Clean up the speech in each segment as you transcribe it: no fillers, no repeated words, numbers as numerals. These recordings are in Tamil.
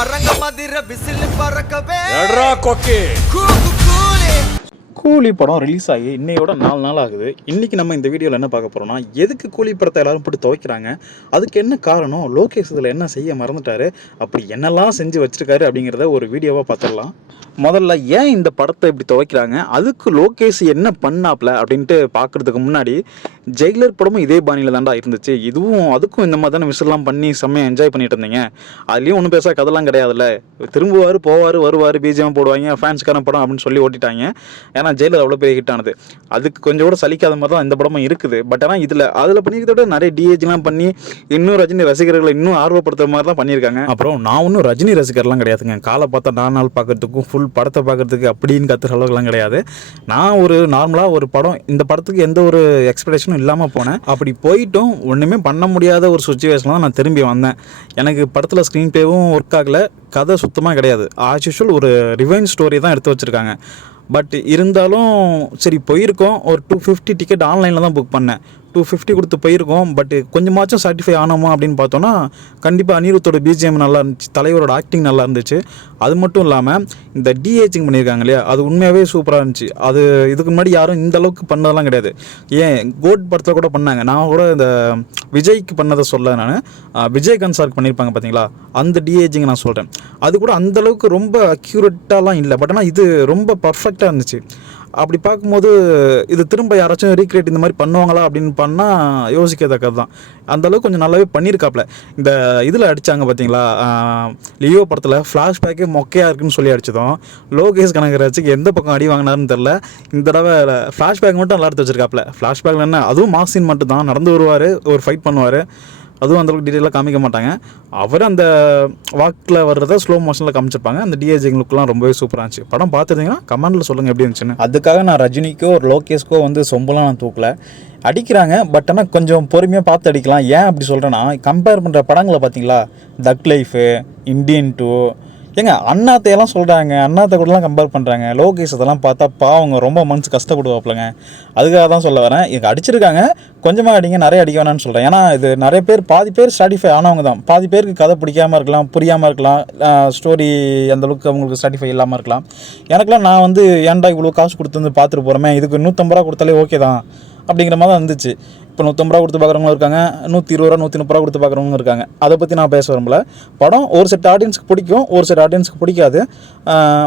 அரங்க மதிர விசில் பறக்கவே கூலி படம் ரிலீஸ் ஆகி இன்னையோட 4 நாள் ஆகுது. இன்றைக்கி நம்ம இந்த வீடியோவில் என்ன பார்க்க போகிறோம்னா, எதுக்கு கூலி படத்தை எல்லாரும் போட்டு துவைக்கிறாங்க, அதுக்கு என்ன காரணம், லோகேஷ் இதில் என்ன செய்ய மறந்துட்டாரு, அப்படி என்னெல்லாம் செஞ்சு வச்சுருக்காரு அப்படிங்கிறத ஒரு வீடியோவாக பார்த்துடலாம். முதல்ல ஏன் இந்த படத்தை இப்படி துவைக்கிறாங்க, அதுக்கு லோகேஷ் என்ன பண்ணாப்ல அப்படின்ட்டு பார்க்குறதுக்கு முன்னாடி, ஜெயிலர் படமும் இதே பாணியில் தாண்டா இருந்துச்சு, இதுவும் அதுக்கும் இந்த மாதிரி தானே விசில்லாம் பண்ணி செம்மையாக என்ஜாய் பண்ணிட்டு இருந்தீங்க, அதுலேயும் ஒன்றும் பேச கதெல்லாம் கிடையாதுல்ல, திரும்புவார் போவார் வருவார் பிஜிஎம் போடுவாங்க ஃபேன்ஸ்க்கான படம் அப்படின்னு சொல்லி ஓட்டிட்டாங்க. ஏன்னா ஜெயிலர் அவ்வளோ பெரிய ஹிட் ஆனது, அதுக்கு கொஞ்சம் கூட சலிக்காத மாதிரி தான் இந்த படமும் இருக்குது. பட் ஆனால் அதில் பண்ணிக்கிறத விட நிறைய டிஏஜ்லாம் பண்ணி இன்னும் ரஜினி ரசிகர்களை இன்னும் ஆர்வப்படுத்துற மாதிரி தான் பண்ணியிருக்காங்க. அப்புறம் நான் ஒன்றும் ரஜினி ரசிகர்லாம் கிடையாதுங்க, காலை பார்த்தா 4 நாள் பார்க்கறதுக்கும் ஃபுல் படத்தை பார்க்கறதுக்கு அப்படின்னு கற்றுற அளவுக்குலாம் கிடையாது. நான் ஒரு நார்மலாக ஒரு படம், இந்த படத்துக்கு எந்த ஒரு எக்ஸ்பெக்டேஷனும் இல்லாமல் போனேன். அப்படி போயிட்டும் ஒன்றுமே பண்ண முடியாத ஒரு சுச்சுவேஷனில் தான் நான் திரும்பி வந்தேன். எனக்கு படத்தில் ஸ்க்ரீன் பிளேவும் ஒர்க் ஆகலை, கதை சுத்தமாக கிடையாது. ஆஸ் யூஷுவல் ஒரு ரிவைன் ஸ்டோரி தான் எடுத்து வச்சுருக்காங்க. பட் இருந்தாலும் சரி போயிருக்கோம், ஒரு 250 டிக்கெட் ஆன்லைனில் தான் புக் பண்ணேன், 250 கொடுத்து போயிருக்கோம். பட் கொஞ்சமாச்சும் சாட்டிஸ்ஃபை ஆனோமா அப்படின்னு பார்த்தோன்னா கண்டிப்பாக அனிருத்தோட பிஜிஎம் நல்லா இருந்துச்சு, தலைவரோட ஆக்டிங் நல்லா இருந்துச்சு. அது மட்டும் இல்லாமல் இந்த டிஏஜிங் பண்ணியிருக்காங்க இல்லையா, அது உண்மையாகவே சூப்பராக இருந்துச்சு. அது இதுக்கு முன்னாடி யாரும் இந்த அளவுக்கு பண்ணதெல்லாம் கிடையாது. ஏன் கோட் படத்தில் கூட பண்ணாங்க, நான் கூட இந்த விஜய்க்கு பண்ணதை சொல்ல, நான் விஜயகாந்த் சாருக்கு பண்ணியிருப்பாங்க பார்த்தீங்களா, அந்த டிஏஜிங் நான் சொல்கிறேன். அது கூட அந்தளவுக்கு ரொம்ப அக்யூரேட்டாலாம் இல்லை, பட் ஆனால் இது ரொம்ப பர்ஃபெக்டாக இருந்துச்சு. அப்படி பார்க்கும்போது இது திரும்ப யாராச்சும் ரீக்ரியேட் இந்த மாதிரி பண்ணுவாங்களா அப்படின்னு பண்ணால் யோசிக்கத்தக்கது தான். அந்தளவுக்கு கொஞ்சம் நல்லாவே பண்ணியிருக்காப்புல. இந்த இதில் அடித்தாங்க பார்த்தீங்களா, லியோ படத்தில் ஃப்ளாஷ்பேக்கே மொக்கையாக இருக்குன்னு சொல்லி அடித்ததும் லோகேஷ் கனகராஜுக்கு எந்த பக்கம் அடி வாங்கினாருன்னு தெரில. இந்த தடவை ஃப்ளாஷ்பேக் மட்டும் நல்லா எடுத்து வச்சிருக்காப்புல. ஃப்ளாஷ்பேக்கில் என்ன, அதுவும் மாசின் மட்டும் தான், நடந்து வருவார், ஒரு ஃபைட் பண்ணுவார், அதுவும் அந்தளவுக்கு டீட்டெயிலாக காமிக்க மாட்டாங்க. அவர் அந்த வாக்கில் வர்றதை ஸ்லோ மோஷனில் காமிச்சிருப்பாங்க. அந்த டிஏஜிங் லுக்லாம் ரொம்பவே சூப்பராக இருந்துச்சு. படம் பார்த்துருந்தீங்கன்னா கமெண்டில் சொல்லுங்கள் எப்படி இருந்துச்சுன்னு. அதுக்காக நான் ரஜினிக்கோ ஒரு லோகேஷ்க்கோ வந்து சொம்பெல்லாம் நான் தூக்கலை, அடிக்கிறாங்க. பட் ஆனால் கொஞ்சம் பொறுமையாக பார்த்து அடிக்கலாம். ஏன் அப்படி சொல்கிறேன்னா, கம்பேர் பண்ணுற படங்களை பார்த்தீங்களா, தக் லைஃபு, இண்டியன் 2, ஏங்க அண்ணாத்தையெல்லாம் சொல்கிறாங்க, அண்ணாத்தை கூடலாம் கம்பேர் பண்ணுறாங்க. லோகேஷ் அதெல்லாம் பார்த்தா பாவங்க ரொம்ப மனசு கஷ்டப்படுவாப்பிலங்க. அதுக்காக தான் சொல்ல வரேன். இங்கே அடிச்சிருக்காங்க, கொஞ்சமாக அடிங்க, நிறைய அடிக்க வேணான்னு சொல்கிறேன். ஏன்னா இது நிறைய பேர், பாதி பேர் சாட்டிஸ்ஃபை ஆனவங்க தான், பாதி பேருக்கு கதை பிடிக்காமல் இருக்கலாம், புரியாமல் இருக்கலாம், ஸ்டோரி அந்தளவுக்கு அவங்களுக்கு சாட்டிஸ்ஃபை இல்லாமல் இருக்கலாம். எனக்குலாம் நான் வந்து ஏன்டா இவ்வளோ காசு கொடுத்து வந்து பார்த்துட்டு போகிறோமே, இதுக்கு 150 ரூபா கொடுத்தாலே ஓகே தான் அப்படிங்கிற மாதிரி தான் இருந்துச்சு. இப்போ 150 ரூபா கொடுத்து பார்க்குறவங்களும் இருக்காங்க, 120 ரூபா 130 ரூபா கொடுத்து பார்க்குறவங்க இருக்காங்க. அதை பற்றி நான் பேச விரும்பல. படம் ஒரு செட் ஆடியன்ஸுக்கு பிடிக்கும், ஒரு செட் ஆடியன்ஸுக்கு பிடிக்காது.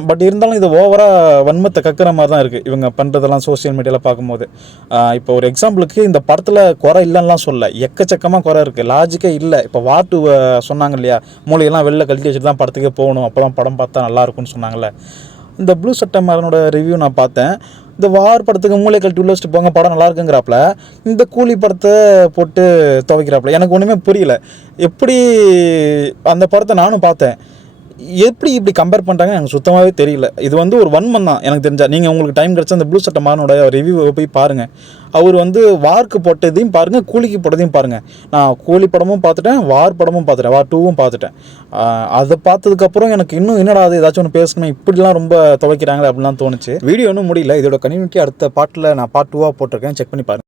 பட் இருந்தாலும் இது ஓவராக வன்மத்தை கக்குற மாதிரி தான் இருக்குது இவங்க பண்ணுறதெல்லாம் சோசியல் மீடியாவில் பார்க்கும்போது. இப்போ ஒரு எக்ஸாம்பிளுக்கு இந்த படத்தில் குறை இல்லைன்னா சொல்ல, எக்கச்சக்கமாக குறை இருக்குது, லாஜிக்கே இல்லை. இப்போ வாட்டு சொன்னாங்க இல்லையா, மூளையெல்லாம் வெளில கழட்டி வச்சுட்டு தான் படத்துக்கே போகணும், அப்போ தான் படம் பார்த்தா நல்லாயிருக்குன்னு சொன்னாங்கள்ல. இந்த ப்ளூ சட்டை மாறனோட ரிவ்யூ நான் பார்த்தேன். இந்த வார் படத்துக்கு மூளை கழட்டி உள்ள வச்சுட்டு போங்க, படம் நல்லா இருக்குங்கிறாப்புல, இந்த கூலி படத்தை போட்டு துவைக்கிறாப்புல. எனக்கு ஒன்றுமே புரியல. எப்படி அந்த படத்தை நானும் பார்த்தேன், எப்படி இப்படி கம்பேர் பண்ணுறாங்கன்னு எனக்கு சுத்தமாகவே தெரியல. இது வந்து ஒரு வன்மம் தான் எனக்கு தெரிஞ்சா. நீங்கள் உங்களுக்கு டைம் கிடச்சா அந்த ப்ளூ சட்டை மாறனோட ரிவ்யூவை போய் பாருங்கள். அவர் வந்து வார்க்கு போட்டதையும் பாருங்கள், கூலிக்கு போட்டதையும் பாருங்கள். நான் கூலி படமும் பார்த்துட்டேன், வார் படமும் பார்த்துட்டேன், வார் 2வும் பார்த்துட்டேன். அதை பார்த்ததுக்கப்புறம் எனக்கு இன்னும் என்னடா அது ஏதாச்சும் ஒன்று பேசணும், இப்படிலாம் ரொம்ப துவைக்கிறாங்களே அப்படின்லாம் தோணுச்சு. வீடியோ ஒன்றும் முடியல, இதோட கன்டினியூட்டி அடுத்த பாட்டில் நான் பார்ட் 2வாக போட்டிருக்கேன், செக் பண்ணி பாருங்கள்.